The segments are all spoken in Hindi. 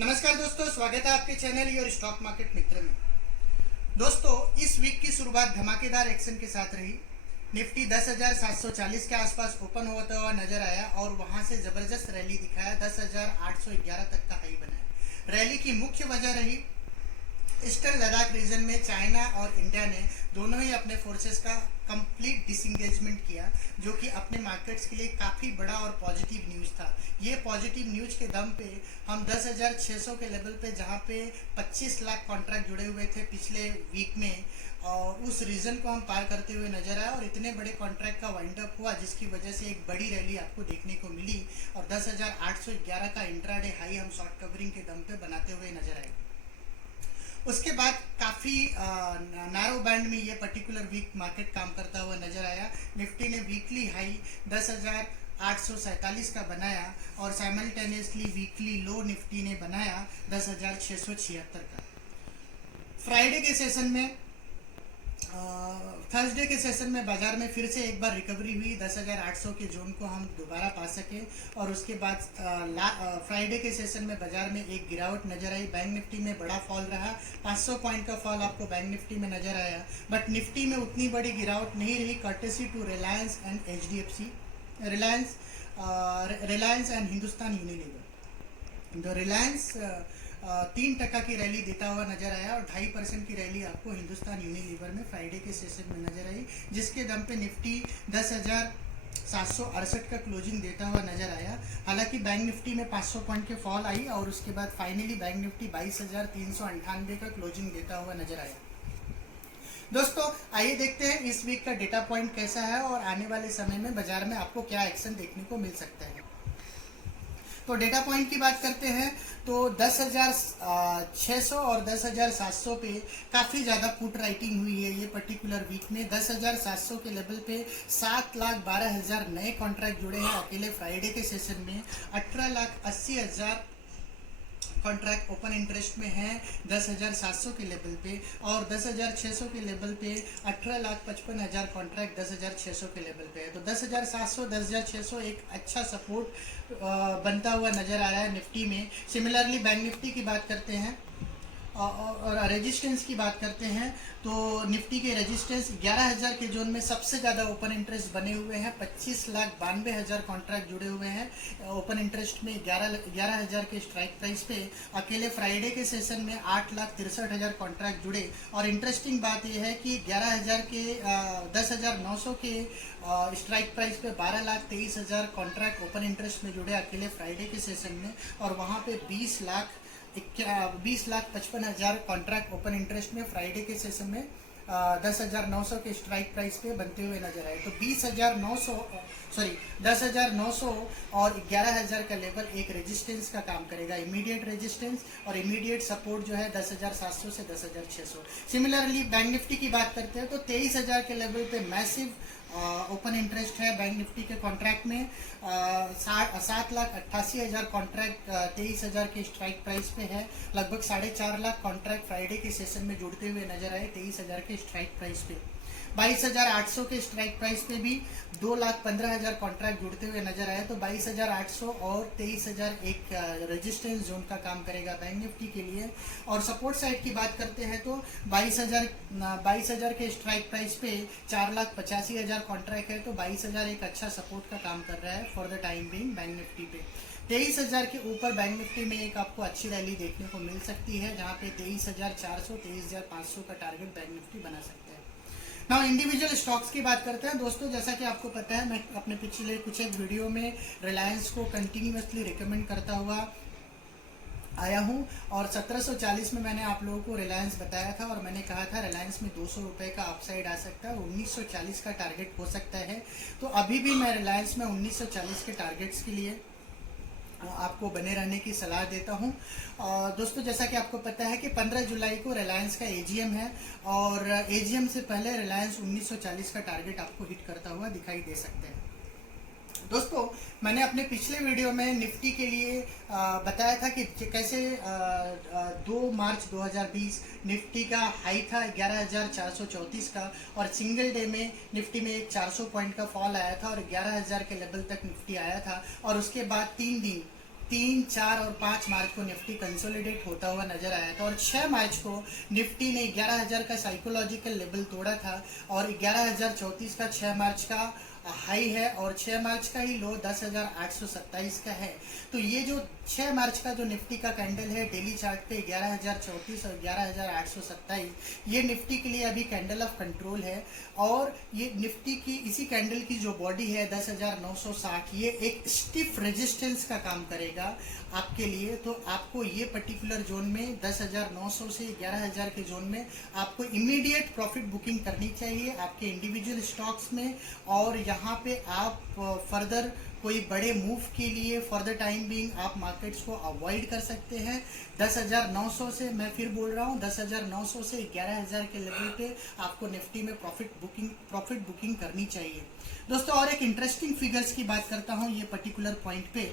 नमस्कार दोस्तों, स्वागत है आपके चैनल और स्टॉक मार्केट मित्र में। दोस्तों, इस वीक की शुरुआत धमाकेदार एक्शन के साथ रही। निफ्टी 10,740 के आसपास ओपन होता हुआ नजर आया और वहां से जबरदस्त रैली दिखाया, 10,811 तक का हाई बनाया। रैली की मुख्य वजह रही ईस्टर्न लद्दाख रीजन में चाइना और इंडिया ने दोनों ही अपने फोर्सेस का कंप्लीट डिसंगेजमेट किया, जो कि अपने मार्केट्स के लिए काफ़ी बड़ा और पॉजिटिव न्यूज़ था। ये पॉजिटिव न्यूज़ के दम पे हम 10,600 के लेवल पे, जहाँ पे 25 लाख कॉन्ट्रैक्ट जुड़े हुए थे पिछले वीक में, और उस रीजन को हम पार करते हुए नजर आया और इतने बड़े कॉन्ट्रैक्ट का वाइंड अप हुआ, जिसकी वजह से एक बड़ी रैली आपको देखने को मिली और 10,811 का इंट्राडे हाई हम शॉर्ट कवरिंग के दम पे बनाते हुए नजर आए। उसके बाद काफ़ी नैरो बैंड में ये पर्टिकुलर वीक मार्केट काम करता हुआ नजर आया। निफ्टी ने वीकली हाई 10,847 का बनाया और साइमल्टेनियसली वीकली लो निफ्टी ने बनाया 10,676 का। फ्राइडे के सेशन में थर्सडे के सेशन में बाजार में फिर से एक बार रिकवरी हुई, 10,800 के जोन को हम दोबारा पा सके और उसके बाद फ्राइडे के सेशन में बाजार में एक गिरावट नजर आई। बैंक निफ्टी में बड़ा फॉल रहा, 500 पॉइंट का फॉल आपको बैंक निफ्टी में नजर आया, बट निफ्टी में उतनी बड़ी गिरावट नहीं रही, courtesy to Reliance and HDFC, Reliance and Hindustan Unilever. जो रिलायंस 3% की रैली देता हुआ नजर आया और 2.5% की रैली आपको हिंदुस्तान यूनिलीवर में फ्राइडे के सेशन में नजर आई, जिसके दम पे निफ्टी 10,768 का क्लोजिंग देता हुआ नजर आया। हालांकि बैंक निफ्टी में 500 पॉइंट के फॉल आई और उसके बाद फाइनली बैंक निफ्टी 22,398 का क्लोजिंग देता हुआ नजर आया। दोस्तों, आइए देखते हैं इस वीक का डेटा पॉइंट कैसा है और आने वाले समय में बाजार में आपको क्या एक्शन देखने को मिल सकता है। तो डेटा पॉइंट की बात करते हैं तो 10,600 और 10,700 पे काफ़ी ज़्यादा पुट राइटिंग हुई है ये पर्टिकुलर वीक में। 10,700 के लेवल पे 7,12,000 नए कॉन्ट्रैक्ट जुड़े हैं अकेले फ्राइडे के सेशन में। 18,80,000 कॉन्ट्रैक्ट ओपन इंटरेस्ट में है 10,700 के लेवल पे और 10,600 के लेवल पे 18,55,000 कॉन्ट्रैक्ट 10,600 के लेवल पे है। तो 10,700 10,600 एक अच्छा सपोर्ट बनता हुआ नज़र आ रहा है निफ्टी में। सिमिलरली बैंक निफ्टी की बात करते हैं और रेजिस्टेंस की बात करते हैं तो निफ्टी के रेजिस्टेंस 11,000 के जोन में सबसे ज़्यादा ओपन इंटरेस्ट बने हुए हैं। 25,92,000 कॉन्ट्रैक्ट जुड़े हुए हैं ओपन इंटरेस्ट में 11,000 के स्ट्राइक प्राइस पे। अकेले फ्राइडे के सेशन में 8,63,000 कॉन्ट्रैक्ट जुड़े और इंटरेस्टिंग बात यह है कि 11,000 के 10,900 के स्ट्राइक प्राइस पे 12,23,000 कॉन्ट्रैक्ट ओपन इंटरेस्ट में जुड़े अकेले फ्राइडे के सेशन में और वहाँ पे 20,55,000 कॉन्ट्रैक्ट ओपन इंटरेस्ट में फ्राइडे के सेशन में 10,900 के स्ट्राइक प्राइस पे बनते हुए नजर आए। तो 10,900 और 11,000 का लेवल एक रेजिस्टेंस का काम करेगा, इमीडिएट रेजिस्टेंस और इमीडिएट सपोर्ट जो है 10,700 से 10,600। सिमिलरली बैंक निफ्टी की बात करते हैं तो 23,000 के लेवल पे मैसिव ओपन इंटरेस्ट है बैंक निफ्टी के कॉन्ट्रैक्ट में। 7,88,000 कॉन्ट्रैक्ट 23,000 के स्ट्राइक प्राइस पे है। लगभग 4.5 लाख कॉन्ट्रैक्ट फ्राइडे के सेशन में जुड़ते हुए नजर आए 23,000 के स्ट्राइक प्राइस पे। 22,800 के स्ट्राइक प्राइस पे भी 2,15,000 कॉन्ट्रैक्ट जुड़ते हुए नजर आए। तो 22,800 और 23,000 एक रेजिस्टेंस जोन का काम करेगा बैंक निफ्टी के लिए। और सपोर्ट साइड की बात करते हैं तो 22,000 के स्ट्राइक प्राइस पे 4,85,000 कॉन्ट्रैक्ट है। तो 22,000 एक अच्छा सपोर्ट का काम कर रहा है for the time being bank Nifty पे। 23,000 के ऊपर बैंक निफ्टी में एक आपको अच्छी रैली देखने को मिल सकती है, जहाँ पे 23,400 23,500 का टारगेट बैंक निफ्टी बना सकते हैं। नाउ इंडिविजुअल स्टॉक्स की बात करते हैं दोस्तों। जैसा कि आपको पता है, मैं अपने पिछले कुछ एक वीडियो में रिलायंस को कंटिन्यूसली रिकमेंड करता हुआ आया हूं और 1740 में मैंने आप लोगों को रिलायंस बताया था और मैंने कहा था रिलायंस में 200 रुपये का अपसाइड आ सकता है, 1940 का टारगेट हो सकता है। तो अभी भी मैं रिलायंस में 1940 के टारगेट्स के लिए आपको बने रहने की सलाह देता हूं। दोस्तों, जैसा कि आपको पता है कि 15 जुलाई को रिलायंस का AGM है और AGM से पहले रिलायंस 1940 का टारगेट आपको हिट करता हुआ दिखाई दे सकते हैं। दोस्तों, मैंने अपने पिछले वीडियो में निफ्टी के लिए बताया था कि कैसे 2 मार्च 2020 निफ्टी का हाई था 11,434 का और सिंगल डे में निफ्टी में एक 400 पॉइंट का फॉल आया था और 11,000 के लेवल तक निफ्टी आया था और उसके बाद 3 दिन 3, 4 और 5 मार्च को निफ्टी कंसोलिडेट होता हुआ नजर आया था और 6 मार्च को निफ्टी ने 11,000 का साइकोलॉजिकल लेवल तोड़ा था और 11,034 का 6 मार्च का हाई है और 6 मार्च का ही लो 10,827 का है। तो ये जो 6 मार्च का जो निफ्टी का कैंडल है डेली चार्ट पे 11,034 और 11,827, ये निफ्टी के लिए अभी कैंडल ऑफ कंट्रोल है और ये निफ्टी की इसी कैंडल की जो बॉडी है 10,960, ये एक स्टिफ रेजिस्टेंस का काम करेगा आपके लिए। तो आपको ये पर्टिकुलर जोन में 10,900 से 11,000 के जोन में आपको इमीडिएट प्रॉफिट बुकिंग करनी चाहिए आपके इंडिविजुअल स्टॉक्स में। और यहाँ पे आप फर्दर कोई बड़े मूव के लिए फॉर द टाइम बीइंग आप मार्केट्स को अवॉइड कर सकते हैं। 10,900 से, मैं फिर बोल रहा हूँ, 10,900 से 11,000 के लेवल पे आपको निफ्टी में प्रॉफिट बुकिंग करनी चाहिए दोस्तों। और एक इंटरेस्टिंग फिगर्स की बात करता हूँ ये पर्टिकुलर पॉइंट पे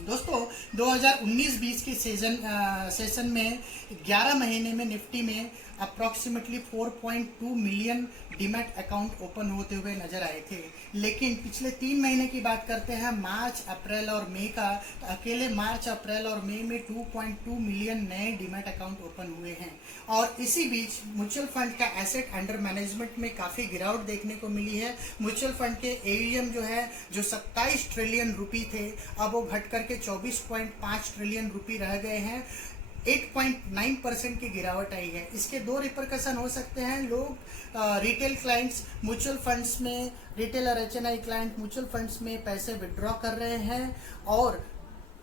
दोस्तों। 2019-20 के सेशन में 11 महीने में निफ्टी में approximately 4.2 million demat account open होते हुए नजर आए थे। लेकिन पिछले 3 महीने की बात करते हैं मार्च, अप्रैल और मई का, तो अकेले मार्च, अप्रैल और मई में 2.2 मिलियन नए डीमैट अकाउंट ओपन हुए हैं। और इसी बीच म्यूचुअल फंड का एसेट अंडर मैनेजमेंट में काफ़ी गिरावट देखने को मिली है। म्यूचुअल फंड के एईएम जो है, जो 27 ट्रिलियन रुपी थे, अब वो घट करके 24.5 ट्रिलियन रुपी रह गए हैं। 8.9% की गिरावट आई है। इसके 2 रिपरकशन हो सकते हैं। लोग रिटेल क्लाइंट्स म्यूचुअल फंड्स में, रिटेल और एचएनआई क्लाइंट म्यूचुअल फंड्स में पैसे विड्रॉ कर रहे हैं और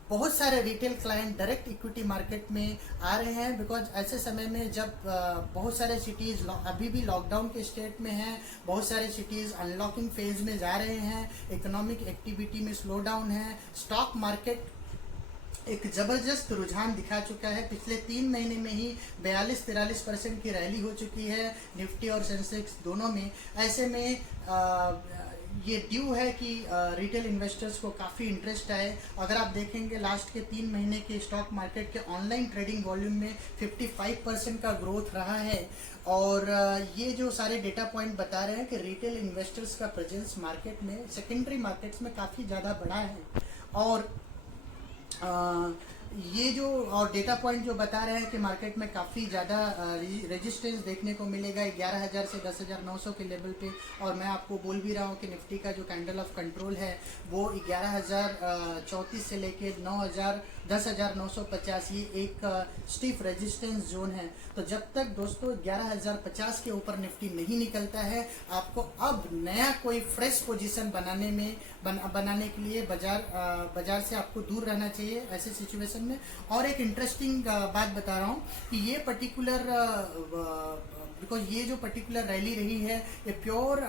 बहुत सारे retail client direct equity market में आ रहे हैं। बिकॉज ऐसे समय में जब बहुत सारे सिटीज़ अभी भी लॉकडाउन के स्टेट में हैं, बहुत सारे सिटीज़ अनलॉकिंग फेज में जा रहे हैं, इकोनॉमिक एक्टिविटी में स्लो डाउन है, स्टॉक मार्केट एक जबरदस्त रुझान दिखा चुका है। पिछले 3 महीने में ही 42-43% की रैली हो चुकी है निफ्टी और सेंसेक्स दोनों में। ऐसे में ये ड्यू है कि रिटेल इन्वेस्टर्स को काफ़ी इंटरेस्ट आए। अगर आप देखेंगे लास्ट के 3 महीने के स्टॉक मार्केट के ऑनलाइन ट्रेडिंग वॉल्यूम में 55% का ग्रोथ रहा है। और ये जो सारे डेटा पॉइंट बता रहे हैं कि रिटेल इन्वेस्टर्स का प्रेजेंस मार्केट में, सेकेंडरी मार्केट्स में काफ़ी ज़्यादा बढ़ा है। और ये जो और डेटा पॉइंट जो बता रहे हैं कि मार्केट में काफ़ी ज़्यादा रेजिस्टेंस देखने को मिलेगा 11,000 से 10,900 के लेवल पे। और मैं आपको बोल भी रहा हूँ कि निफ्टी का जो कैंडल ऑफ कंट्रोल है वो 11,034 से लेके 10,950, ये एक स्टिफ रेजिस्टेंस जोन है। तो जब तक दोस्तों 11,050 के ऊपर निफ्टी नहीं निकलता है, आपको अब नया कोई फ्रेश पोजीशन बनाने के लिए बाजार से आपको दूर रहना चाहिए ऐसे सिचुएशन में। और एक इंटरेस्टिंग बात बता रहा हूँ कि ये पर्टिकुलर बिकॉज ये जो पर्टिकुलर रैली रही है ये प्योर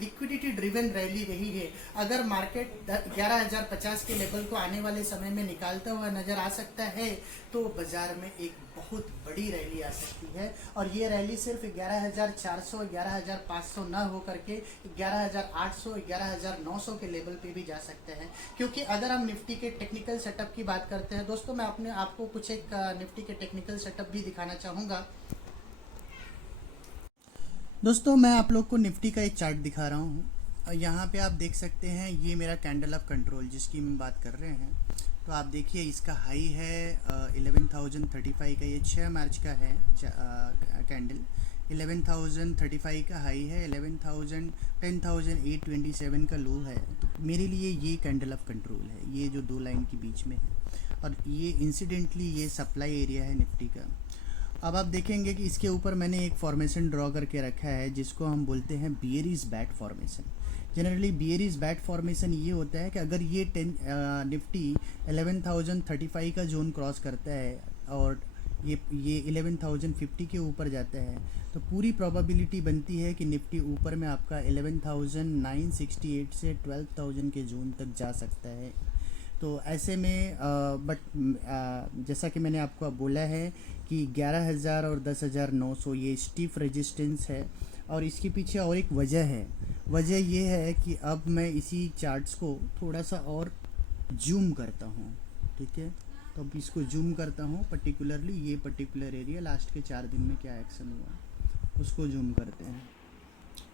लिक्विडिटी ड्रिवन रैली रही है। अगर मार्केट 11,050 के लेवल को आने वाले समय में निकालता हुआ नजर आ सकता है तो बाजार में एक बहुत बड़ी रैली आ सकती है। और ये रैली सिर्फ 11,400, 11,500 न हो करके 11,800, 11,900 के लेवल पे भी जा सकते हैं। क्योंकि अगर हम निफ्टी के टेक्निकल सेटअप की बात करते हैं दोस्तों, मैं आपको कुछ एक निफ्टी के टेक्निकल सेटअप भी दिखाना चाहूँगा। दोस्तों मैं आप लोग को निफ्टी का एक चार्ट दिखा रहा हूँ। यहाँ पे आप देख सकते हैं ये मेरा कैंडल ऑफ कंट्रोल जिसकी हम बात कर रहे हैं। तो आप देखिए इसका हाई है 11,035 का, ये 6 मार्च का है कैंडल। 11,035 का हाई है, 10,827 का लो है। तो मेरे लिए ये कैंडल ऑफ कंट्रोल है, ये जो 2 लाइन के बीच में है। और ये इंसिडेंटली ये सप्लाई एरिया है निफ्टी का। अब आप देखेंगे कि इसके ऊपर मैंने एक फॉर्मेशन ड्रॉ करके रखा है जिसको हम बोलते हैं bearish bat formation. Generally bearish bat formation ये होता है कि अगर ये निफ्टी 11,035 का जोन क्रॉस करता है और ये 11,050 के ऊपर जाता है तो पूरी प्रोबेबिलिटी बनती है कि निफ्टी ऊपर में आपका 11,968 से 12,000 के जोन तक जा सकता है। तो ऐसे में जैसा कि मैंने आपको अब बोला है कि 11,000 और 10,900 ये स्टीफ रेजिस्टेंस है। और इसके पीछे और एक वजह है, वजह ये है कि अब मैं इसी चार्ट्स को थोड़ा सा और जूम करता हूँ, ठीक है। तो अब इसको जूम करता हूँ, पर्टिकुलरली ये पर्टिकुलर एरिया लास्ट के 4 दिन में क्या एक्शन हुआ उसको जूम करते हैं,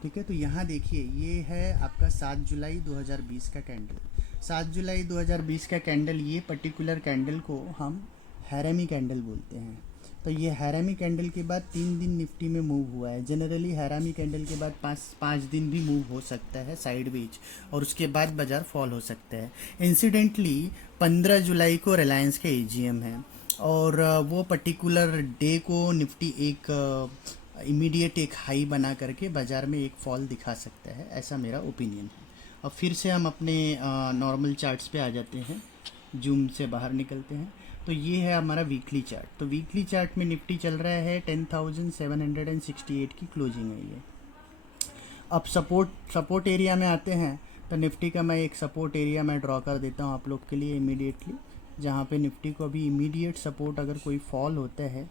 ठीक है। तो यहाँ देखिए ये है आपका 7 जुलाई 2020 का कैंडल। 7 जुलाई 2020 का कैंडल, ये पर्टिकुलर कैंडल को हम हैरामी कैंडल बोलते हैं। तो ये हैरामी कैंडल के बाद 3 दिन निफ्टी में मूव हुआ है। जनरली हैरामी कैंडल के बाद पाँच दिन भी मूव हो सकता है साइडवेज, और उसके बाद बाज़ार फॉल हो सकता है। इंसिडेंटली 15 जुलाई को रिलायंस का एजीएम है, और वो पर्टिकुलर डे को निफ्टी एक इमीडिएट एक हाई बना करके बाज़ार में एक फॉल दिखा सकता है, ऐसा मेरा ओपिनियन है। अब फिर से हम अपने नॉर्मल चार्ट्स पे आ जाते हैं, जूम से बाहर निकलते हैं। तो ये है हमारा वीकली चार्ट। तो वीकली चार्ट में निफ्टी चल रहा है 10,768 की क्लोजिंग है ये। अब सपोर्ट एरिया में आते हैं, तो निफ्टी का मैं एक सपोर्ट एरिया मैं ड्रॉ कर देता हूँ आप लोग के लिए इमीडिएटली, जहाँ पे निफ्टी को अभी इमीडिएट सपोर्ट अगर कोई फॉल होता है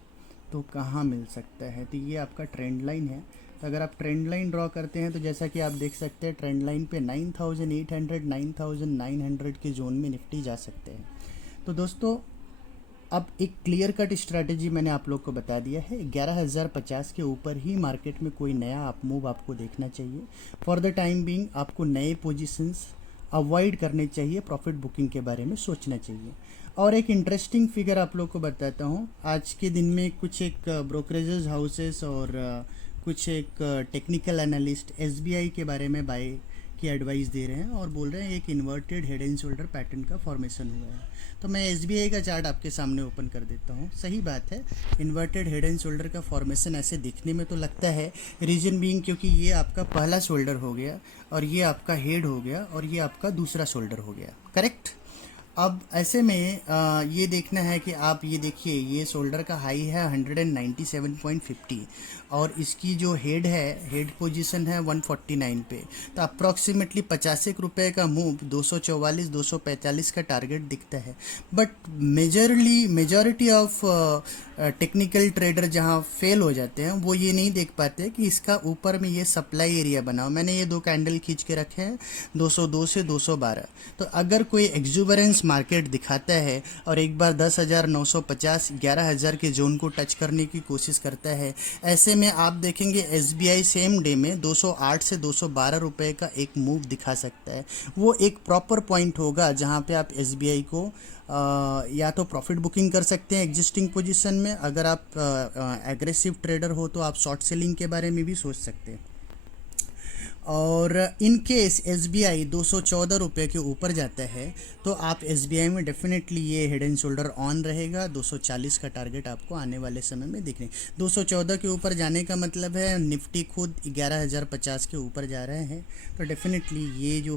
तो कहाँ मिल सकता है। तो ये आपका ट्रेंड लाइन है। तो अगर आप ट्रेंड लाइन ड्रॉ करते हैं तो जैसा कि आप देख सकते हैं ट्रेंड लाइन पे 9,800 9,900 के जोन में निफ्टी जा सकते हैं। तो दोस्तों अब एक क्लियर कट स्ट्रैटेजी मैंने आप लोग को बता दिया है। 11,050 के ऊपर ही मार्केट में कोई नया आप मूव आपको देखना चाहिए। फॉर द टाइम बीइंग आपको नए पोजीशंस अवॉइड करने चाहिए, प्रॉफिट बुकिंग के बारे में सोचना चाहिए। और एक इंटरेस्टिंग फिगर आप लोग को बताता हूँ। आज के दिन में कुछ एक ब्रोकरेजेस हाउसेस और कुछ एक टेक्निकल एनालिस्ट एसबीआई के बारे में बाय की एडवाइस दे रहे हैं और बोल रहे हैं एक inverted head and shoulder pattern का फॉर्मेशन हुआ है। तो मैं एसबीआई का चार्ट आपके सामने ओपन कर देता हूँ। सही बात है, इन्वर्टेड हेड एंड शोल्डर का फॉर्मेशन ऐसे दिखने में तो लगता है, रीजन बीइंग क्योंकि ये आपका पहला शोल्डर हो गया और ये आपका हेड हो गया और ये आपका दूसरा शोल्डर हो गया, करेक्ट। अब ऐसे में ये देखना है कि आप ये देखिए, ये शोल्डर का हाई है 197.50 और इसकी जो हेड है, हेड पोजीशन है 149 पे। तो अप्रॉक्सीमेटली 50 रुपये का मूव 244 245 का टारगेट दिखता है। But majority of technical trader जहाँ फेल हो जाते हैं वो ये नहीं देख पाते कि इसका ऊपर में ये सप्लाई एरिया बना हो। मैंने ये 2 कैंडल खींच के रखे हैं 202 से 212। तो अगर कोई एक्जुबरेंस मार्केट दिखाता है और एक बार 10,950 11,000 के जोन को टच करने की कोशिश करता है, ऐसे में आप देखेंगे एसबीआई सेम डे में 208 से 212 रुपए का एक मूव दिखा सकता है। वो एक प्रॉपर पॉइंट होगा जहां पे आप एसबीआई को या तो प्रॉफिट बुकिंग कर सकते हैं एग्जिस्टिंग पोजीशन में। अगर आप एग्रेसिव ट्रेडर हो तो आप शॉर्ट सेलिंग के बारे में भी सोच सकते हैं। और इन केस एसबीआई 214 रुपये के ऊपर जाता है तो आप एसबीआई में डेफिनेटली ये हेड एंड शोल्डर ऑन रहेगा। 240 का टारगेट आपको आने वाले समय में दिखने। 214 के ऊपर जाने का मतलब है निफ्टी खुद 11,050 के ऊपर जा रहे हैं। तो डेफिनेटली ये जो